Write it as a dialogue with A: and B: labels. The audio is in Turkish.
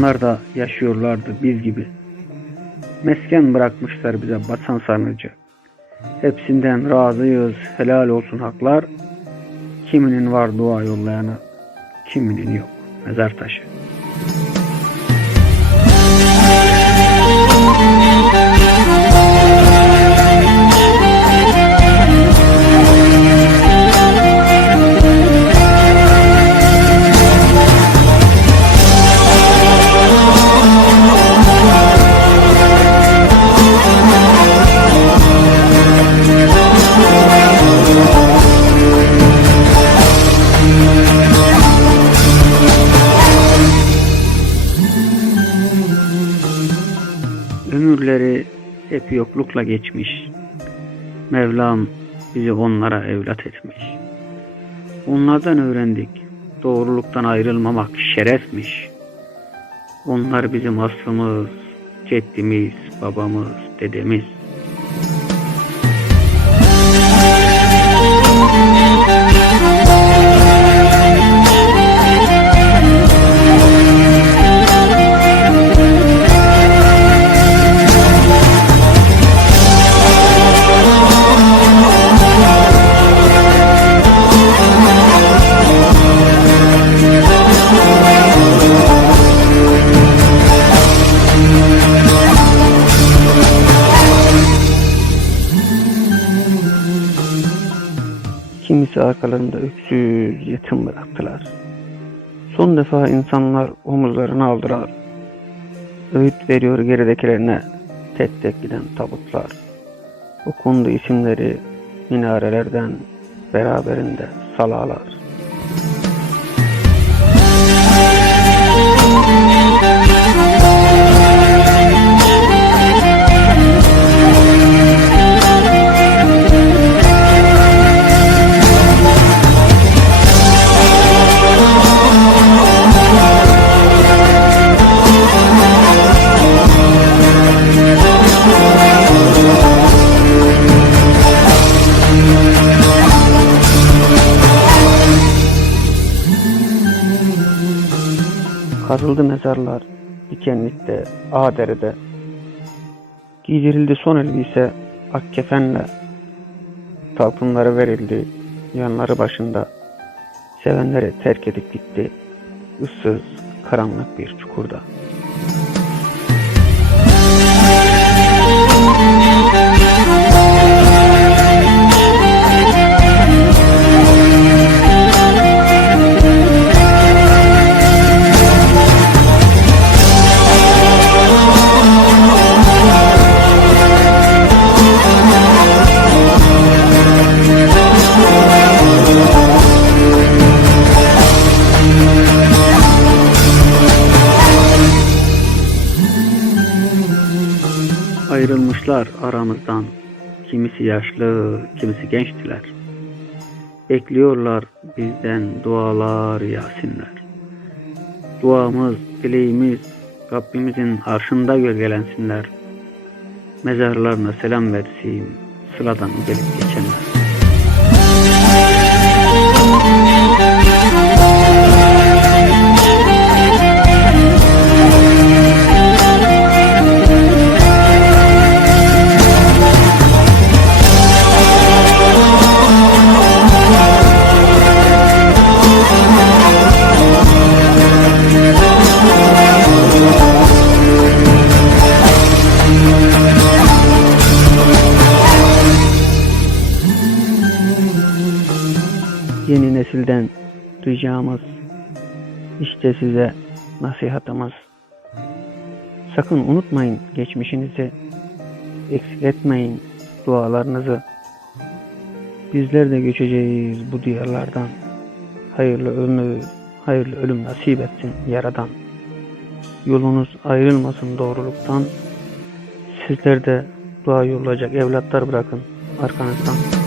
A: Onlar da yaşıyorlardı biz gibi. Mesken bırakmışlar bize batan sarnıcı. Hepsinden razıyız, helal olsun haklar. Kiminin var dua yollayanı, kiminin yok. Mezar taşı. Ömürleri hep yoklukla geçmiş. Mevlam bizi onlara evlat etmiş. Onlardan öğrendik. Doğruluktan ayrılmamak şerefmiş. Onlar bizim aslımız, ceddimiz, babamız, dedemiz. Kimisi arkalarında öksüz yetim bıraktılar. Son defa insanlar omuzlarını aldılar. Öğüt veriyor geridekilerine tek tek giden tabutlar. Okundu isimleri minarelerden beraberinde salalar. Kazıldı mezarlar dikenlikte, Ağdere'de. Giydirildi son elbise ak kefenle. Talpınları verildi yanları başında. Sevenleri terk edip gitti. ıssız, karanlık bir çukurda. Ayrılmışlar aramızdan. Kimisi yaşlı, kimisi gençtiler. Bekliyorlar bizden dualar, yasinler. Duamız, dileğimiz Rabbimizin arşında gölgelensinler. Mezarlarına selam versin sıradan gelip geçenler. Yeni nesilden ricamız işte size nasihatımız. Sakın unutmayın geçmişinizi. Eksik etmeyin dualarınızı. Bizler de göçeceğiz bu diyarlardan. Hayırlı ömür, hayırlı ölüm nasip etsin yaradan. Yolunuz ayrılmasın doğruluktan. Sizler de dua yollayacak evlatlar bırakın arkanızdan.